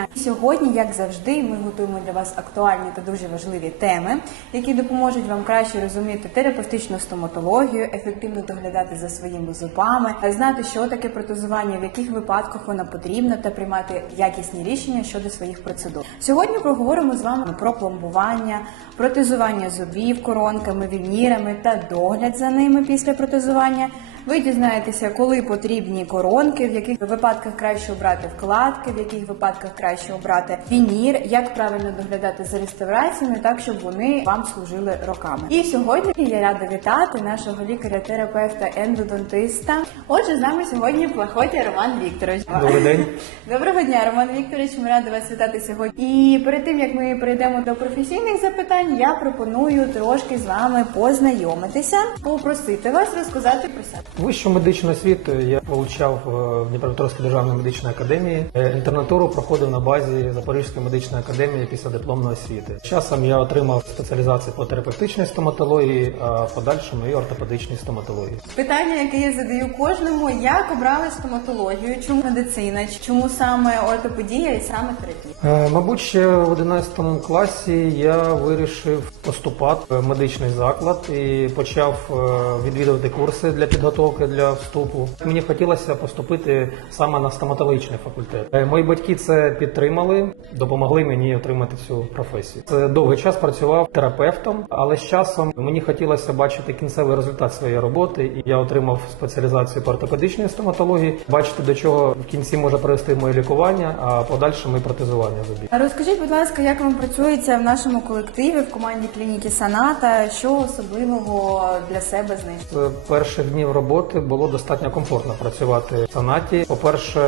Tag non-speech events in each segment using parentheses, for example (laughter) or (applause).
дня. Сьогодні, як завжди, ми готуємо для вас актуальні та дуже важливі теми, які допоможуть вам краще розуміти терапевтичну стоматологію, ефективно доглядати за своїми зубами, знати, що таке протезування, в яких випадках воно потрібно, та приймати якісні рішення щодо своїх процедур. Сьогодні поговоримо з вами про пломбування, протезування зубів коронками, вінірами та догляд за ними після протезування. Ви дізнаєтеся, коли потрібні коронки, в яких випадках краще обрати вкладки, в яких випадках краще обрати вінір, як правильно доглядати за реставраціями, так щоб вони вам служили роками. І сьогодні я рада вітати нашого лікаря-терапевта, ендодонтиста. Отже, з нами сьогодні Плахотя Роман Вікторович. Добрий день. (laughs) Доброго дня, Роман Вікторович. Ми раді вас вітати сьогодні. І перед тим як ми перейдемо до професійних запитань, я пропоную трошки з вами познайомитися, попросити вас розказати про себе. Вищу медичну освіту я отримав в Дніпропетровській державній медичній академії. Інтернатуру проходив на базі Запорізької медичної академії після дипломної освіти. Часом я отримав спеціалізацію по терапевтичній стоматології, а в подальшому і ортопедичній стоматології. Питання, яке я задаю кожному: як обрали стоматологію, чому медицина, чому саме ортопедія і саме терапія? Е, Мабуть, ще в 11 класі я вирішив поступати в медичний заклад і почав е, відвідувати курси для підготовки для вступу. Мені хотілося поступити саме на стоматологічний факультет. Е, Мої батьки це підтримали, допомогли мені отримати цю професію. Це довгий час працював терапевтом, але з часом мені хотілося бачити кінцевий результат своєї роботи, і я отримав спеціалізацію по ортопедичній стоматології. Бачити до чого в кінці може привести моє лікування, а подальшому і протезування зубів. Розкажіть, будь ласка, як вам працюється в нашому колективі в команді клініки Саната? Що особливого для себе знайшли? Перших днів роботи було достатньо комфортно працювати в санаті. По-перше,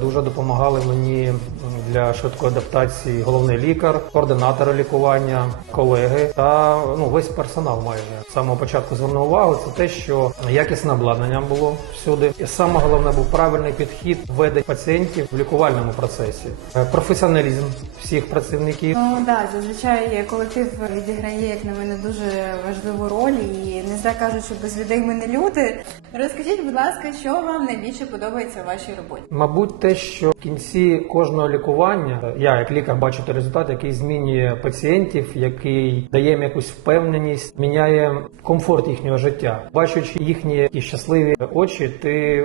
дуже допомагали мені для швидкої адаптації головний лікар, координатори лікування, колеги та ну весь персонал. Майже з самого початку звернув увагу. Це те, що якісне обладнання було всюди. І саме головне був правильний підхід ведення пацієнтів в лікувальному процесі, Е, професіоналізм всіх працівників. Ну да, зазвичай колектив відіграє, як на мене, дуже важливу роль, і не зря кажуть, що без людей ми не люди. Розкажіть, будь ласка, що вам найбільше подобається в вашій роботі? Мабуть, те, що в кінці кожного лікування я як лікар бачу той результат, який змінює пацієнтів, який дає їм якусь впевненість, міняє комфорт їхнього життя. Бачучи їхні такі щасливі очі, ти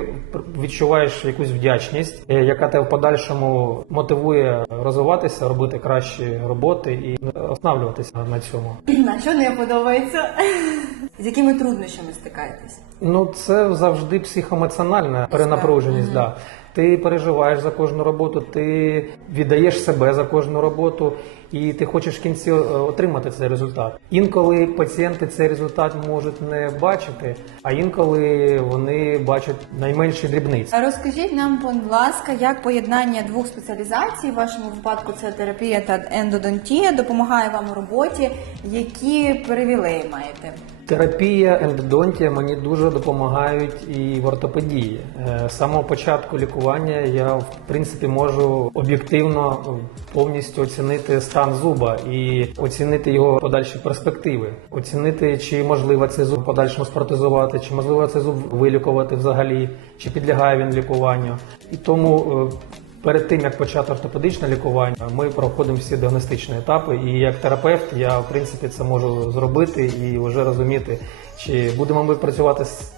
відчуваєш якусь вдячність, е, яка тебе в подальшому мотивує розвиватися, робити кращі роботи і останавливатися на цьому. А що не подобається? (laughs) З якими труднощами стикаєтесь? Ну, це завжди психоемоціональна перенапруженість. Да. Ти переживаєш за кожну роботу, ти віддаєш себе за кожну роботу, і ти хочеш в кінці е, отримати цей результат. Інколи пацієнти цей результат можуть не бачити, а інколи вони бачать найменші дрібниці. Розкажіть нам, будь ласка, як поєднання двох спеціалізацій, в вашому випадку це терапія та ендодонтія, допомагає вам у роботі, які привілеї маєте? Терапія, ендодонтія мені дуже допомагають і в ортопедії. Е, З самого початку лікування я в принципі можу об'єктивно повністю оцінити стан зуба і оцінити його подальші перспективи, оцінити, чи можливо цей зуб подальшому спротезувати, чи можливо цей зуб вилікувати взагалі, чи підлягає він лікуванню. І тому е, Перед тим як почати ортопедичне лікування, ми проходимо всі діагностичні етапи. І як терапевт, я в принципі це можу зробити і вже розуміти, чи будемо ми працювати з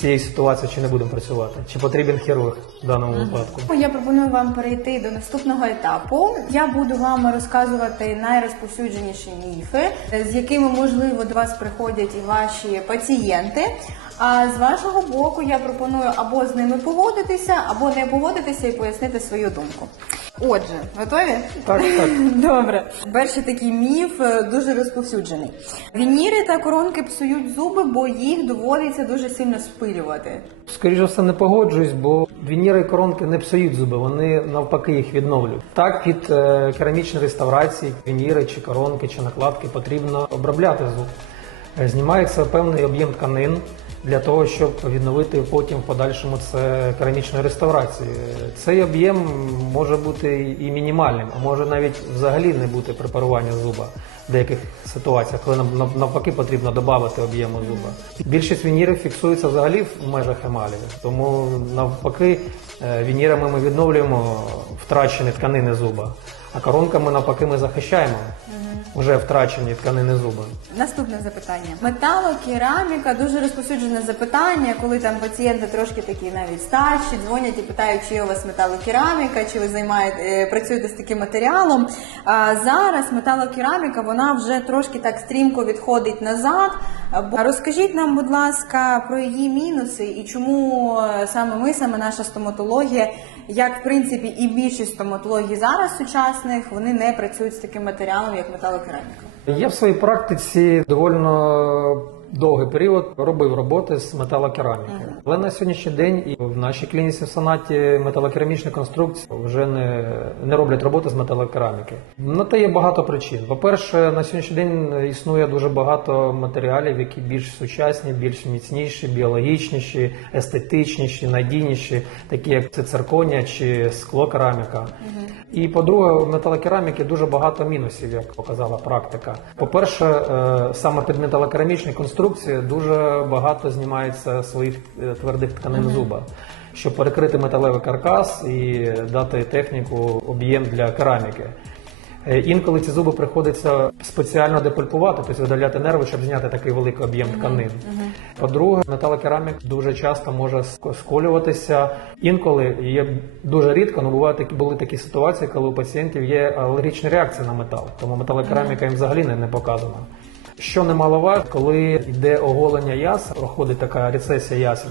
цією ситуацією, чи не будемо працювати, чи потрібен хірург в даному випадку. Я пропоную вам перейти до наступного етапу. Я буду вам розказувати найрозповсюдженіші міфи, з якими можливо до вас приходять і ваші пацієнти. А з вашого боку я пропоную або з ними погодитися, або не погодитися і пояснити свою думку. Отже, готові? Так, так. (laughs) Добре. Перший такий міф е, дуже розповсюджений. Вініри та коронки псують зуби, бо їх доводиться дуже сильно спилювати. Скоріше все не погоджуюсь, бо вініри і коронки не псують зуби, вони навпаки їх відновлюють. Так, під е, керамічні реставрації, вініри чи коронки чи накладки потрібно обробляти зуб. Е, Знімається певний об'єм тканин, для того, щоб відновити потім в подальшому це керамічної реставрації. Цей об'єм може бути і мінімальним, а може навіть взагалі не бути препарування зуба в деяких ситуаціях, коли нам навпаки потрібно додати об'єму зуба. Більшість вінірів фіксується взагалі в межах емалі, тому навпаки е, вінірами ми відновлюємо втрачені тканини зуба, а коронками навпаки ми захищаємо вже втрачені тканини зуба. Наступне запитання. Металокераміка дуже розповсюджене запитання, коли там пацієнти трошки такі навіть старші, дзвонять і питають, чи є у вас металокераміка, чи ви займаєте працюєте з таким матеріалом. А зараз металокераміка вона вже трошки так стрімко відходить назад. Розкажіть нам, будь ласка, про її мінуси і чому е, саме ми, саме наша стоматологія, як в принципі і більшість стоматологій зараз сучасних, вони не працюють з таким матеріалом, як металокераміка. Я в своїй практиці доволі довгий період робив роботи з металокераміки. Але на сьогоднішній день і в нашій клініці в санаті металокерамічні конструкції вже не, не роблять роботи з металокераміки. На те є багато причин. По-перше, на сьогоднішній день існує дуже багато матеріалів, які більш сучасні, більш міцніші, біологічніші, естетичніші, надійніші, такі як це цирконія чи склокераміка. І по-друге, у металокераміки дуже багато мінусів, як показала практика. По-перше, е, саме під металокерамічні конструкції дуже багато знімається своїх е, твердих тканин зуба, щоб перекрити металевий каркас і дати техніку об'єм для кераміки. Е, Інколи ці зуби приходиться спеціально депульпувати, тобто видаляти нерви, щоб зняти такий великий об'єм тканин. По-друге, металокерамік дуже часто може сколюватися. Інколи є дуже рідко, але бувають такі були такі ситуації, коли у пацієнтів є алергічна реакція на метал, тому металокераміка їм взагалі не, не показана. Що немаловажно, коли йде оголення ясен, проходить така рецесія ясен,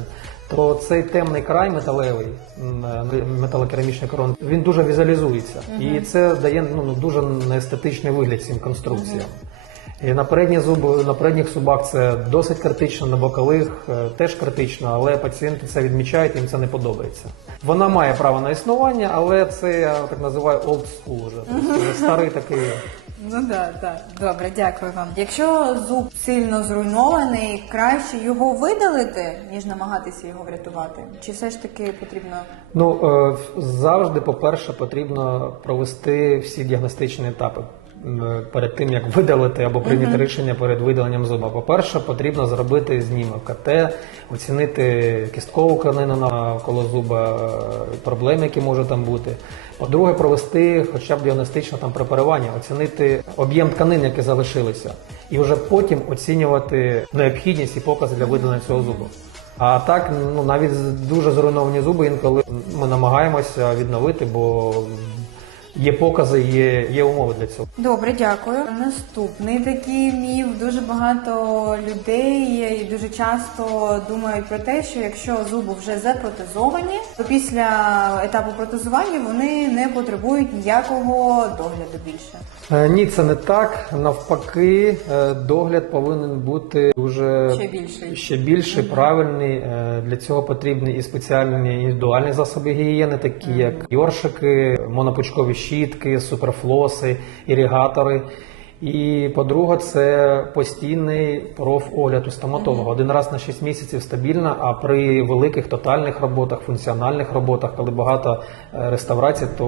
то цей темний край металевий, е, металокерамічний корон, він дуже візуалізується. І це дає ну, ну, дуже неестетичний вигляд цим конструкціям. І на передні зуби, на передніх зубах це досить критично, на бокових е, теж критично, але пацієнти це відмічають, їм це не подобається. Вона має право на існування, але це я так називаю old school вже. Тобто вже старий такий. Ну так, так. Добре, дякую вам. Якщо зуб сильно зруйнований, краще його видалити, ніж намагатися його врятувати. Чи все ж таки потрібно Ну е, завжди, по-перше, потрібно провести всі діагностичні етапи перед тим, як видалити або прийняти рішення перед видаленням зуба. По-перше, потрібно зробити знімок КТ, оцінити кісткову тканину навколо зуба, е, проблеми, які можуть там бути. По-друге, провести хоча б діагностичне там препарування, оцінити об'єм тканин, які залишилися, і вже потім оцінювати необхідність і покази для видалення цього зубу. А так, ну навіть дуже зруйновані зуби інколи ми намагаємося відновити, бо є покази, є, є умови для цього. Добре, дякую. Наступний такий міф. Дуже багато людей і дуже часто думають про те, що якщо зуби вже запротезовані, то після етапу протезування вони не потребують ніякого догляду більше. Е, Ні, це не так. Навпаки, е, догляд повинен бути дуже Ще більший. ще більший, правильний. Е, Для цього потрібні і спеціальні індивідуальні засоби гігієни, такі як йоршики, монопучкові щітки, суперфлоси, іригатори. І по-друге, це постійний профогляд у стоматолога. Один раз на 6 місяців стабільно, а при великих тотальних роботах, функціональних роботах, коли багато е, реставрацій, то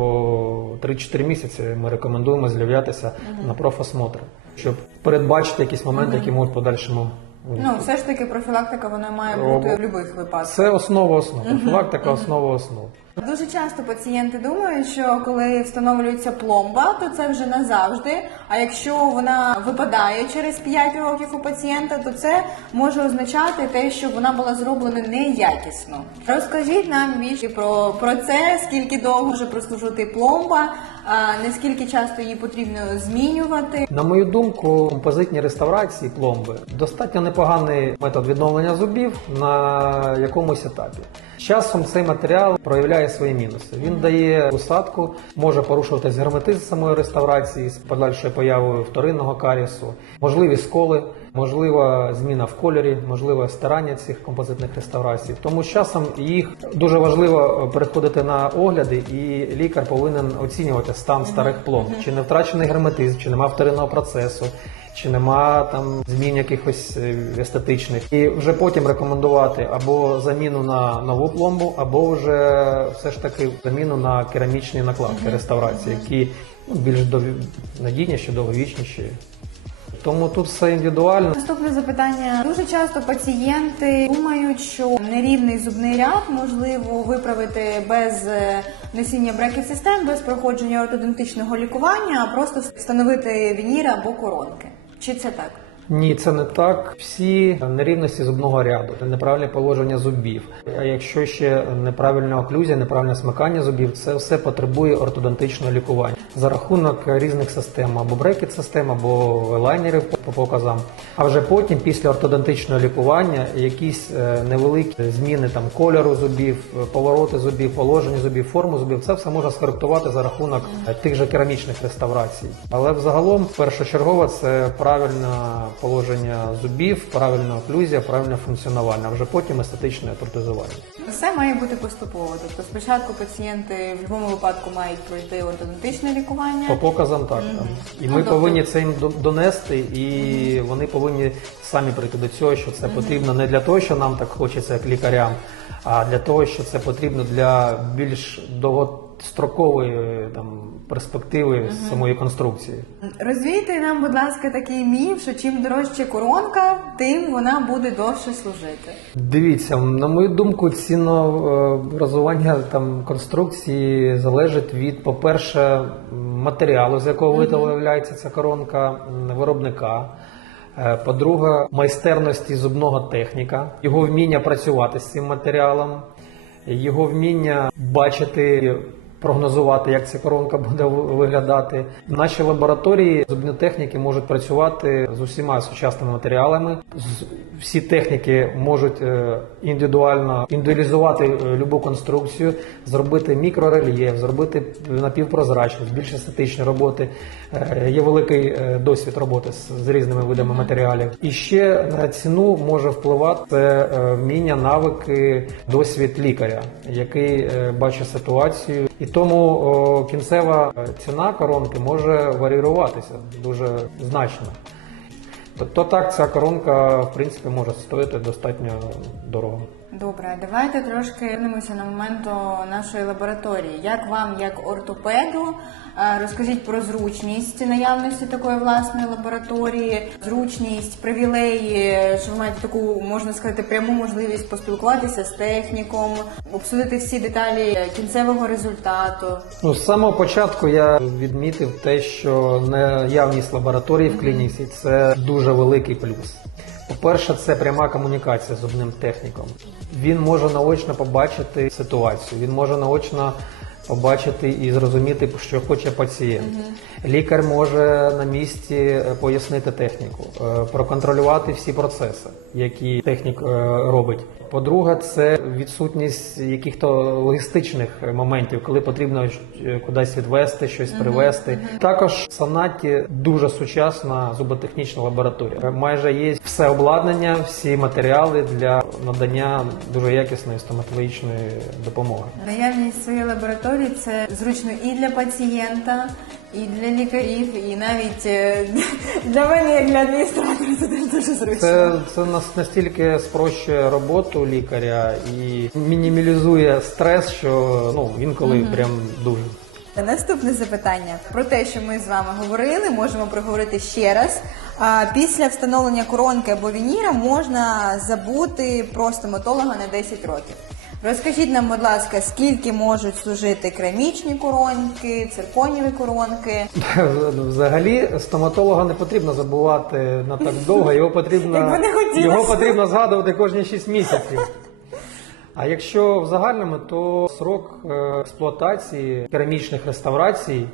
3-4 місяці ми рекомендуємо з'являтися на профосмотр, щоб передбачити якісь моменти, які можуть в подальшому. Ну, все ж таки профілактика вона має бути в будь-яких випадках. Це основа основ. Профілактика основа основ. Дуже часто пацієнти думають, що коли встановлюється пломба, то це вже назавжди. А якщо вона випадає через 5 років у пацієнта, то це може означати те, що вона була зроблена неякісно. Розкажіть нам більше про, про це, скільки довго вже прослужити пломба, а наскільки часто її потрібно змінювати. На мою думку, композитні реставрації пломби достатньо непоганий метод відновлення зубів на якомусь етапі. Часом цей матеріал проявляє свої мінуси. Він дає усадку, може порушуватись герметизм самої реставрації з подальшою появою вторинного карісу, можливі сколи, можлива зміна в кольорі, можливе стирання цих композитних реставрацій. Тому з часом їх дуже важливо переходити на огляди, і лікар повинен оцінювати стан старих пломб, чи не втрачений герметизм, чи немає вторинного процесу. чи нема там змін якихось е, естетичних, і вже потім рекомендувати або заміну на нову пломбу, або вже все ж таки заміну на керамічні накладки реставрації, які ну, більш надійніші, довговічніші. Тому тут все індивідуально. Наступне запитання. Дуже часто пацієнти думають, що нерівний зубний ряд можливо виправити без е, носіння брекет-систем, без проходження ортодонтичного лікування, а просто встановити вініри або коронки. Чи це так? Ні, це не так. Всі нерівності зубного ряду, неправильне положення зубів. А якщо ще неправильна оклюзія, неправильне смикання зубів, це все потребує ортодонтичного лікування за рахунок різних систем або брекет систем, або лайнерів по показам. А вже потім, після ортодонтичного лікування, якісь е, невеликі зміни там кольору зубів, е, повороти зубів, положення зубів, форму зубів, це все можна скоректувати за рахунок е, тих же керамічних реставрацій. Але взагалом першочергово це правильне положення зубів, правильна оклюзія, правильне функціонування, а вже потім естетичне протезування. Все має бути поступово. Тобто спочатку пацієнти в будь-якому випадку мають пройти ортодонтичне лікування. По показам так. там. І Ну, ми тобто- повинні це їм до- донести, і вони повинні самі прийти до цього, що це потрібно не для того, що нам так хочеться, як лікарям, а для того, що це потрібно для більш довгострокової там перспективи самої конструкції. Розвійте нам, будь ласка, такий міф, що чим дорожче коронка, тим вона буде довше служити. Дивіться, на мою думку, цінообразування там конструкції залежить від, по-перше, матеріалу, з якого виготовляється ця коронка, виробника. Е, По-друге, майстерності зубного техніка, його вміння працювати з цим матеріалом, його вміння бачити. Прогнозувати, як ця коронка буде ви- виглядати. Наші лабораторії зубні техніки можуть працювати з усіма сучасними матеріалами. Всі техніки можуть е, індивідуально індивідуалізувати е, любу конструкцію, зробити мікрорельєф, зробити напівпрозрачність, більш естетичні роботи. Е, Є великий досвід роботи з, різними видами матеріалів. І ще на ціну може впливати вміння, навики, досвід лікаря, який бачить ситуацію. І тому кінцева ціна коронки може варіюватися дуже значно. Тобто так ця коронка в принципі може стоїти достатньо дорого. Добре, давайте трошки вернемося на момент нашої лабораторії. Як вам, як ортопеду, е, розкажіть про зручність наявності такої власної лабораторії, зручність, привілеї, що ви маєте таку, можна сказати, пряму можливість поспілкуватися з техніком, обсудити всі деталі кінцевого результату. Ну, з самого початку я відмітив те, що наявність лабораторії в клініці це дуже великий плюс. По-перше, це пряма комунікація з зубним техніком. Він може наочно побачити ситуацію, він може наочно побачити і зрозуміти, що хоче пацієнт. Лікар може на місці е, пояснити техніку, е, проконтролювати всі процеси, які технік е, робить. По-друге, це відсутність яких-то логістичних моментів, коли потрібно кудись відвести, щось привезти. Також в Санаті дуже сучасна зуботехнічна лабораторія. Майже є все обладнання, всі матеріали для надання дуже якісної стоматологічної допомоги. Наявність своєї лабораторії це зручно і для пацієнта, і для лікарів, і навіть е, (laughs) для мене, як для адміністратора, це теж дуже зручно. Це, це нас настільки спрощує роботу лікаря і мінімалізує стрес, що ну інколи прям дуже. Наступне запитання про те, що ми з вами говорили, можемо проговорити ще раз. Після встановлення коронки або вініра можна забути про стоматолога на 10 років. Розкажіть нам, будь ласка, скільки можуть служити керамічні коронки, цирконіві коронки? (laughs) Взагалі стоматолога не потрібно забувати на так довго, його потрібно, його потрібно згадувати кожні 6 місяців. А якщо в загальному, то срок е, експлуатації керамічних реставрацій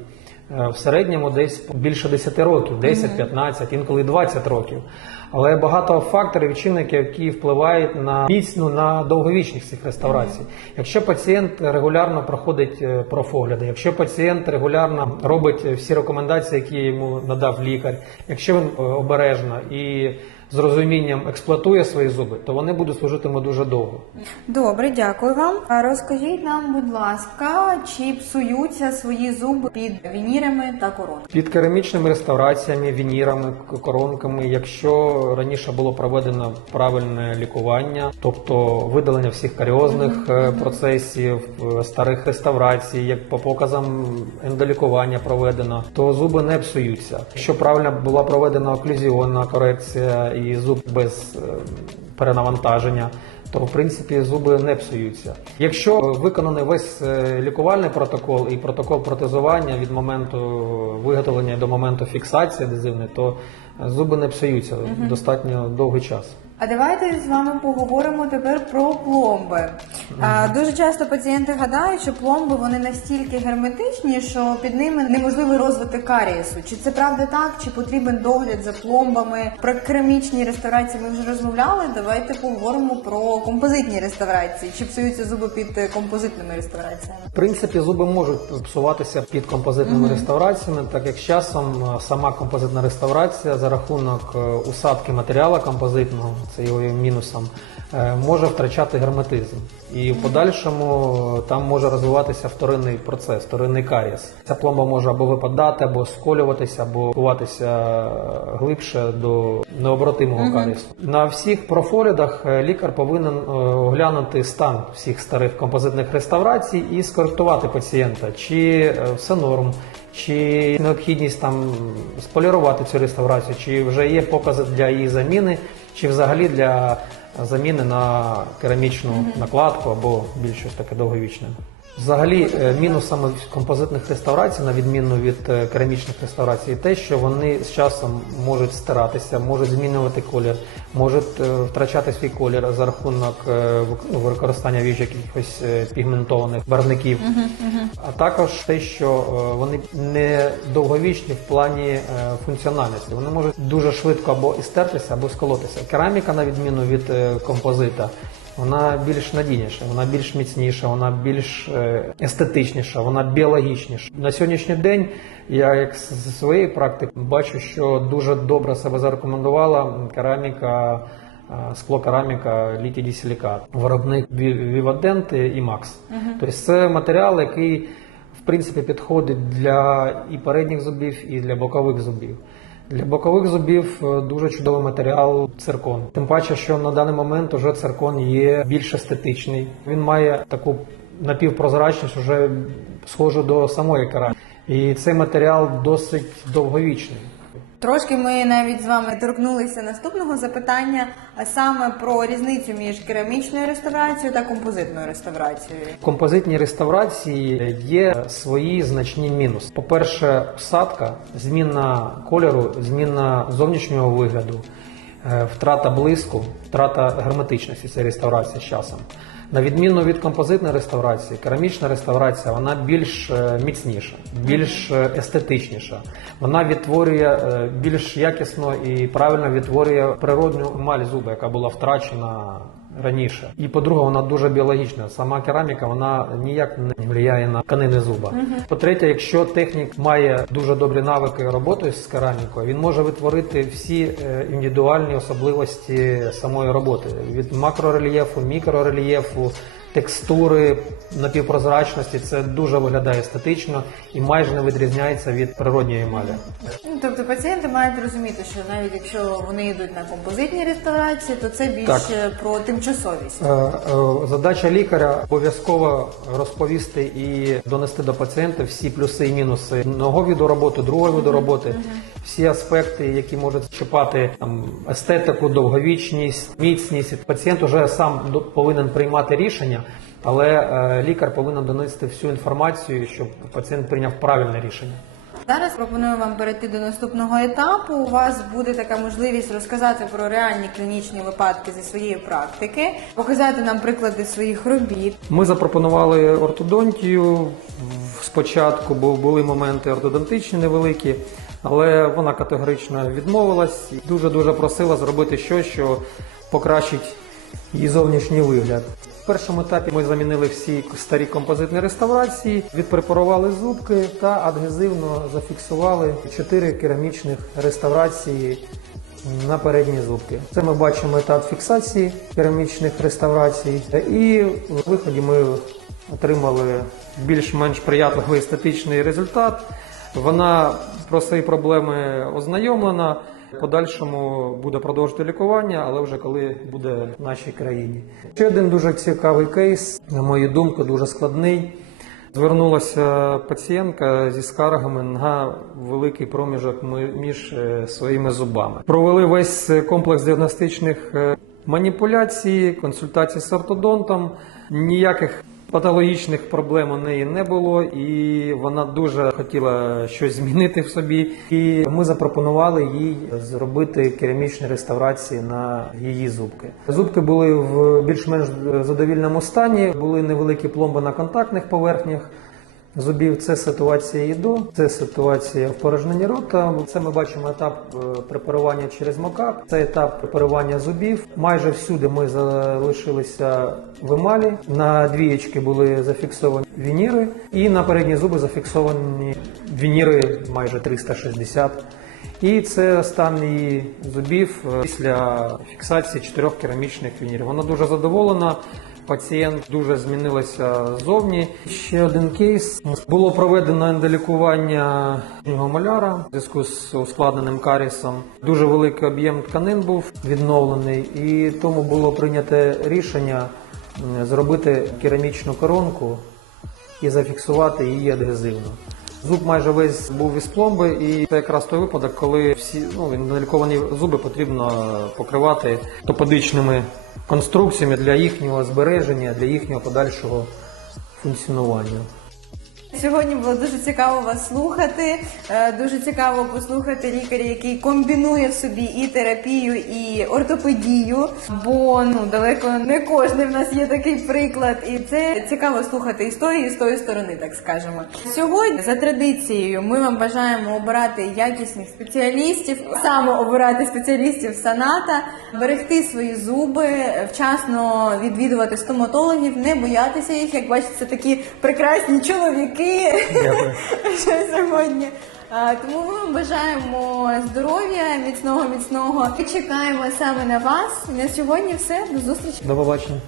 в середньому десь більше 10 років, 10, 15, інколи 20 років. Але багато факторів чинників, які впливають на міцну на довговічність цих реставрацій. Якщо пацієнт регулярно проходить е, профогляди, якщо пацієнт регулярно робить всі рекомендації, які йому надав лікар, якщо він е, обережно і з розумінням експлуатує свої зуби, то вони будуть служити йому дуже довго. Добре, дякую вам. Розкажіть нам, будь ласка, чи псуються свої зуби під вінірами та коронами? Під керамічними реставраціями, вінірами, коронками, якщо раніше було проведено правильне лікування, тобто видалення всіх каріозних е, процесів, е, старих реставрацій, як по показам ендолікування проведено, то зуби не псуються. Якщо правильно була проведена оклюзіонна корекція і зуб без е, перенавантаження. То в принципі зуби не псуються. Якщо виконаний весь е, лікувальний протокол і протокол протезування від моменту виготовлення до моменту фіксації адезивної, то е, зуби не псуються достатньо довгий час. А давайте з вами поговоримо тепер про пломби. А, дуже часто пацієнти гадають, що пломби вони настільки герметичні, що під ними неможливий розвиток карієсу. Чи це правда так? Чи потрібен догляд за пломбами? Про керамічні реставрації ми вже розмовляли. Давайте поговоримо про композитні реставрації. Чи псуються зуби під е, композитними реставраціями? В принципі, зуби можуть псуватися під композитними реставраціями, так як з часом е, сама композитна реставрація за рахунок е, усадки матеріалу композитного, це його є мінусом, е, може втрачати герметизм. І в подальшому е, там може розвиватися вторинний процес, вторинний карієс. Ця пломба може або випадати, або сколюватися, або ховатися е, глибше до необратимого карієсу. На всіх профолідах лікар повинен оглянути стан всіх старих композитних реставрацій і скоректувати пацієнта, чи все норм, чи необхідність там сполірувати цю реставрацію, чи вже є покази для її заміни, чи взагалі для заміни на керамічну накладку або більш щось таке довговічне. Взагалі, е, мінусами композитних реставрацій, на відміну від е, керамічних реставрацій, те, що вони з часом можуть стиратися, можуть змінювати колір, можуть е, втрачати свій колір за рахунок ну, використання віж якихось пігментованих барвників, а також те, що вони не довговічні в плані функціональності. Вони можуть дуже швидко або і стертися, або сколотися. Кераміка, на відміну від композита, вона більш надійніша, вона більш міцніша, вона більш е, естетичніша, вона біологічніша. На сьогоднішній день я, як з зі своєї практики, бачу, що дуже добре себе зарекомендувала кераміка. е, Склокераміка літій-дісилікат, виробник Ві- Віваденти і Макс. Тобто це матеріал, який в принципі підходить для і передніх зубів, і для бокових зубів. Для бокових зубів е, дуже чудовий матеріал циркон. Тим паче, що на даний момент уже циркон є більш естетичний. Він має таку напівпрозрачність, уже схожу до самої кераміки. І цей матеріал досить довговічний. Трошки ми навіть з вами торкнулися наступного запитання, а саме про різницю між керамічною реставрацією та композитною реставрацією. В композитній реставрації є свої значні мінуси. По-перше, всадка, зміна кольору, зміна зовнішнього вигляду, е, втрата блиску, втрата герметичності цієї реставрації з часом. На відміну від композитної реставрації, керамічна реставрація вона більш е, міцніша, більш е, естетичніша. Вона відтворює е, більш якісно і правильно відтворює природню емаль зуба, яка була втрачена раніше. І по-друге, вона дуже біологічна. Сама кераміка вона ніяк не впливає на тканини зуба. По-третє, якщо технік має дуже добрі навики роботи з керамікою, він може витворити всі індивідуальні особливості самої роботи від макрорельєфу, мікрорельєфу. people Текстури напівпрозрачності це дуже виглядає естетично і майже не відрізняється від природньої емалі. Ну, тобто пацієнти мають розуміти, що навіть якщо вони йдуть на композитні реставрації, то це Так. більше про тимчасовість. Е, е, Задача лікаря обов'язково розповісти і донести до пацієнта всі плюси і мінуси одного виду роботи, другого виду роботи, всі аспекти, які можуть чіпати там естетику, довговічність, міцність. Пацієнт уже сам повинен приймати рішення, але е, лікар повинен донести всю інформацію, щоб пацієнт прийняв правильне рішення. Зараз пропоную вам перейти до наступного етапу. У вас буде така можливість розказати про реальні клінічні випадки зі своєї практики, показати нам приклади своїх робіт. Ми запропонували ортодонтію спочатку, бо були моменти ортодонтичні невеликі, але вона категорично відмовилась і дуже дуже просила зробити щось, що покращить її зовнішній вигляд. Першому етапі ми замінили всі старі композитні реставрації, відпрепарували зубки та адгезивно зафіксували чотири керамічних реставрації на передні зубки. Це ми бачимо етап фіксації керамічних реставрацій, і в виході ми отримали більш-менш приятливий естетичний результат. Вона про свої проблеми ознайомлена. Подальшому буде продовжувати лікування, але вже коли буде в нашій країні. Ще один дуже цікавий кейс, на мою думку, дуже складний. Звернулася пацієнтка зі скаргами на великий проміжок між е, своїми зубами. Провели весь комплекс діагностичних е, маніпуляцій, консультацій з ортодонтом. Ніяких патологічних проблем у неї не було, і вона дуже хотіла щось змінити в собі. І ми запропонували їй зробити керамічні реставрації на її зубки. Зубки були в більш-менш задовільному стані, були невеликі пломби на контактних поверхнях. Зубів це ситуація їду, це ситуація в порожненні рота. Це ми бачимо етап е, препарування через мокап. Це етап препарування зубів. Майже всюди ми залишилися в емалі. На двієчки були зафіксовані вініри, і на передні зуби зафіксовані вініри майже 360. І це стан її зубів е, після фіксації чотирьох керамічних вінірів. Вона дуже задоволена. Пацієнт дуже змінилася ззовні. Ще один кейс було проведено ендолікування нього маляра в зв'язку з ускладненим карісом. Дуже великий об'єм тканин був відновлений, і тому було прийнято рішення зробити керамічну коронку і зафіксувати її адгезивно. Зуб майже весь був із пломби, і це якраз той випадок, коли всі ну, наліковані зуби потрібно покривати топодичними конструкціями для їхнього збереження, для їхнього подальшого функціонування. Сьогодні було дуже цікаво вас слухати. Е, Дуже цікаво послухати лікаря, який комбінує в собі і терапію, і ортопедію. Бо ну далеко не кожен в нас є такий приклад, і це цікаво слухати історії з тої сторони, так скажемо. Сьогодні за традицією ми вам бажаємо обирати якісних спеціалістів, саме обирати спеціалістів саната, берегти свої зуби, вчасно відвідувати стоматологів, не боятися їх. Як бачите, це такі прекрасні чоловіки. Дякую. (laughs) що сьогодні. Тому ми вам бажаємо здоров'я, міцного, міцного. І чекаємо саме на вас. На сьогодні все. До зустрічі. До побачення.